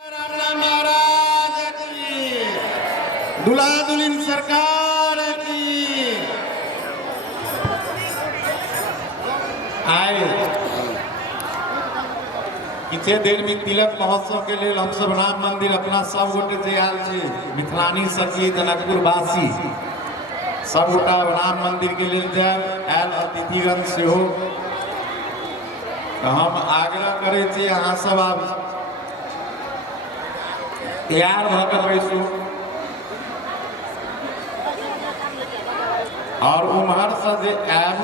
महाराज की, दुल्हा दुल्हन सरकार की। आए किछे देर में तिलक महोत्सव के लिए हम सब राम मंदिर अपना सब गोटे जे आयल छी, मिथिलानी सखी जनकपुर वासी सब गोटा राम मंदिर के लिए जाए आयल अतिथिगण से हो। हम आग्रह करे छी अहाँ सब आब तैयार भऽ बैसू और उम्हर से जे आयब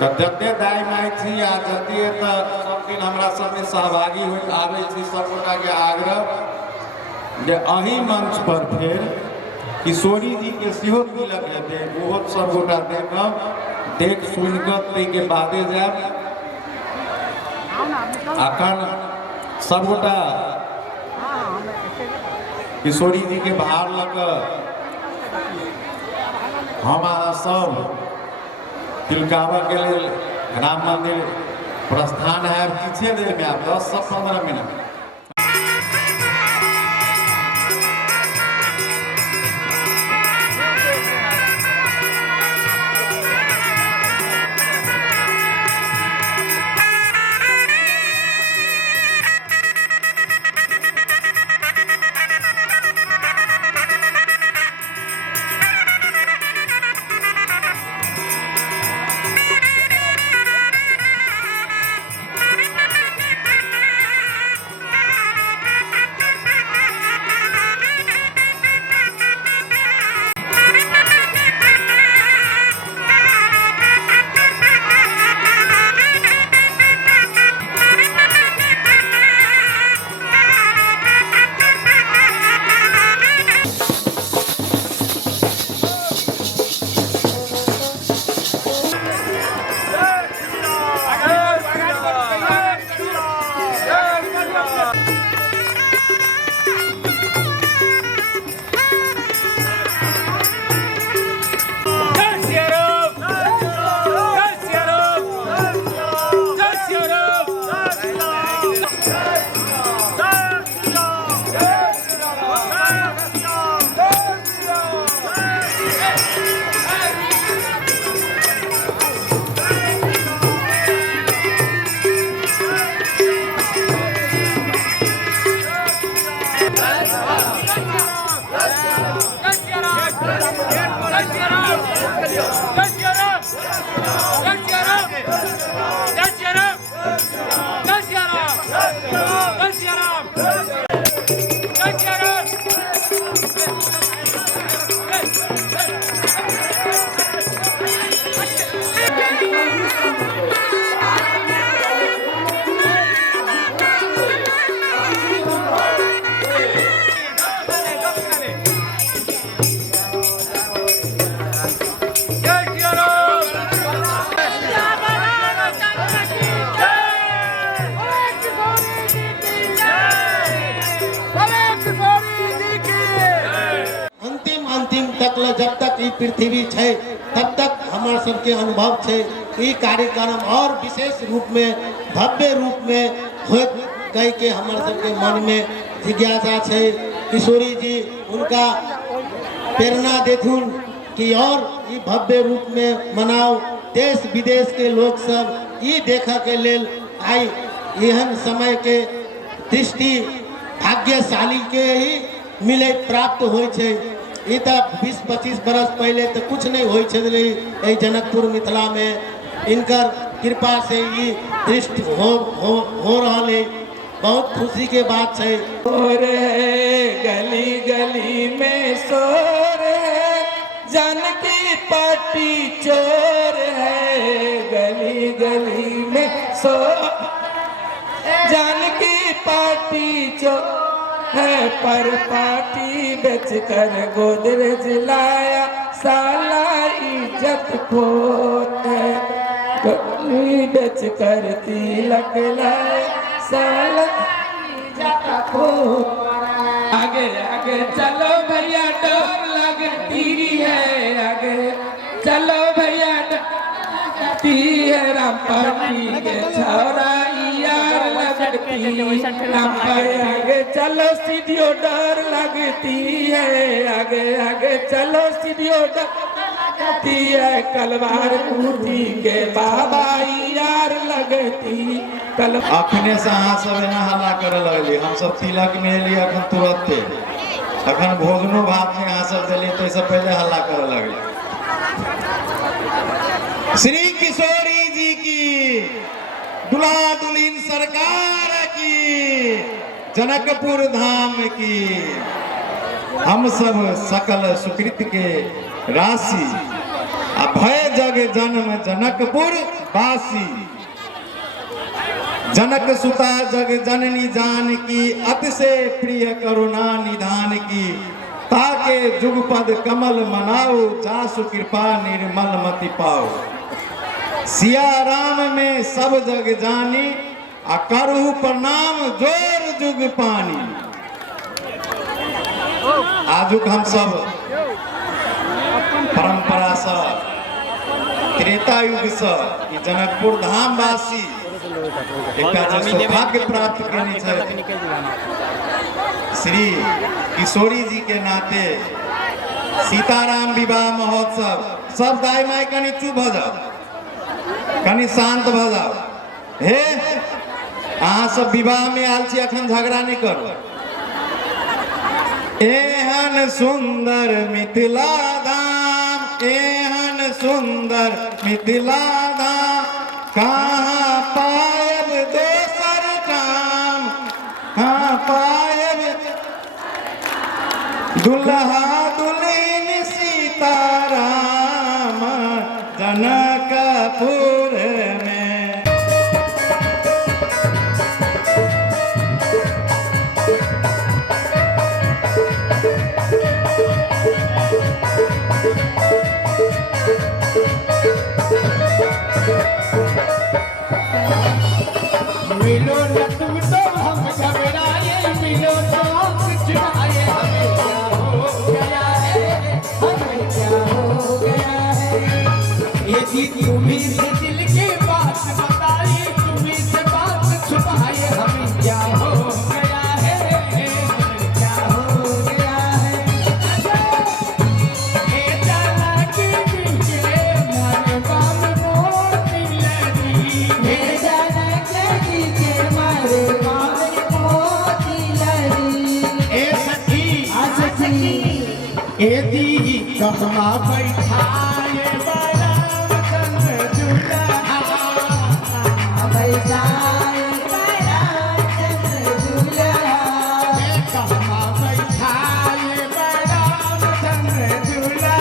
जते दाई माई छी आ जते सब दिन हमरा सबमे सहभागी हो आबै छी सब गोटा के आग्रह जे अही मंच पर फिर किशोरी जी के सेहो तिलक हेतै, ओहो सब गोटा देखब, देख सुन कऽ ताहिके बादे जायब। अखन सब गोटा किशोरी जी के भार लग हम सब तिलकावा के लिए राम मंदिर प्रस्थान है। किछे देर में आप 10 से 15 मिनट जब तक ई पृथ्वी है तब तक हमारे सबके अनुभव है ई कार्यक्रम और विशेष रूप में भव्य रूप में हो कह के हमारे सबके मन में जिज्ञासा है। किशोरी जी उनका प्रेरणा देथुन कि और ई भव्य रूप में मनाओ, देश विदेश के लोग सब ई देखा के लेल आई एहन समय के दृष्टि भाग्यशाली के ही मिले प्राप्त हो 20-25 बरस पहले तो कुछ नहीं हो जनकपुर मिथिला में इनकर कृपा से ये दृष्टि हो रहा है। बहुत खुशी के बात है। शोर है गली गली में, शोर है जानकी पाटी चोर है गली गली में, शोर जानकी पाटी चोर है पर पार्टी बेच कर गोदरेज लाया, साला इज्जत खोत है बेच कर तिलक लाया, साला इज्जत खोत। आगे आगे चलो भैया डोर लगती है, आगे चलो भैया डोर लगती है, राम पार्टी के छौरा यार लग लगती आगे आगे चलो सीढ़ियों डर लगती है आगे आगे चलो सीढ़ियों डर लगती है कलवार कूटी के बाबा यार लगती कल अखने से अहाँ सब एना हल्ला करे लगली हम सब तिलक में एली अखन तुरंते अखन भोजनो भात में अहाँ सब दिली तो इससे पहले हल्ला करे लगली श्री किशोरी जी की दुल्हा दुल्हन सरकार की जनकपुर धाम की हम सब सकल सुकृत के राशि अभय जग जन्म जनकपुर वासी जनक सुता जग जननी जान की अतिशय प्रिय करुणा निधान की ताके जुगपद कमल मनाओ जासु कृपा निर्मल मति पाओ सिया राम में सब जग जानी आ करहु प्रणाम जोर जुग पानी। आजुक हम सब परंपरा से त्रेता युग से जनकपुर धाम वासी एक सौभाग्य प्राप्त करनी चाहिए श्री किशोरी जी के नाते सीताराम विवाह महोत्सव सब दाई माई कनी चुप भ जाओ कनी शांत भ जाओ हे अहाँ सब विवाह में आल छी अखन झगड़ा नहीं करो एहन सुंदर मिथिला धाम एहन सुंदर मिथिला धाम कहाँ पायब दोसर ठाम कहाँ पायब दुल्हा दुल्हन सीताराम जनकपुर में मिलो न तुम तो हम घबराए मिलो तो हम चुराए हमें क्या हो गया है हमें क्या हो गया है ये जी तुम्ही से दिल की बात बताई तुम्ही से बात छुपाए हमें क्या हो गया है हमें क्या हो गया है ये जाना कि बिगड़े मन बाम मोती लगी ये जाना के मारे मारे मोती लगी ए सखी ए दी कमला बैठाए बड़ा चंद्र दुल्हा बैठाए बड़ा चंद्र दुल्हा कमला बैठाए बड़ा चंद्र दुल्हा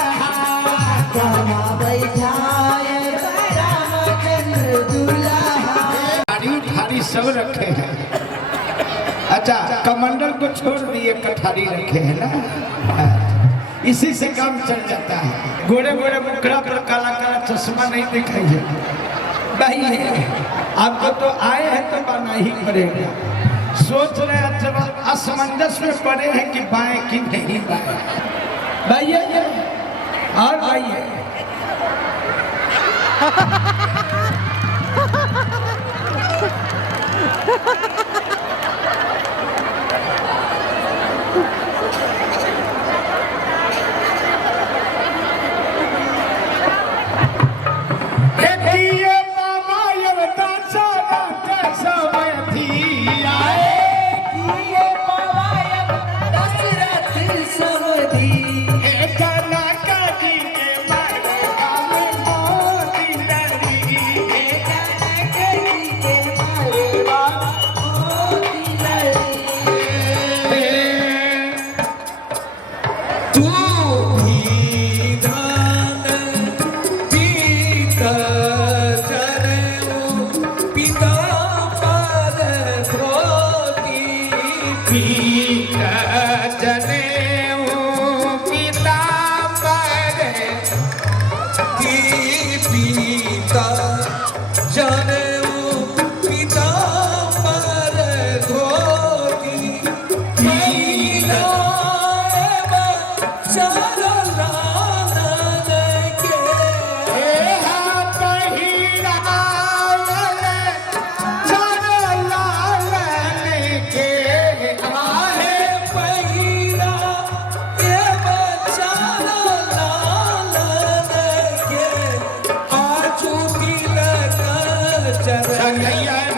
कमला बैठाए बड़ा चंद्र दुल्हा थारी सब रखे हैं अच्छा कमंडल को छोड़ दिए कठारी रखे हैं ना इसी से काम चल जाता है गोरे गोरे मुखड़ा पर काला काला चश्मा नहीं दिखाइए भाई आपको तो आए हैं तो बना ही पड़ेगा सोच रहे हैं जब असमंजस में पड़े हैं कि बाएं कि नहीं बाएं भाइये और भाइये चरण छनैया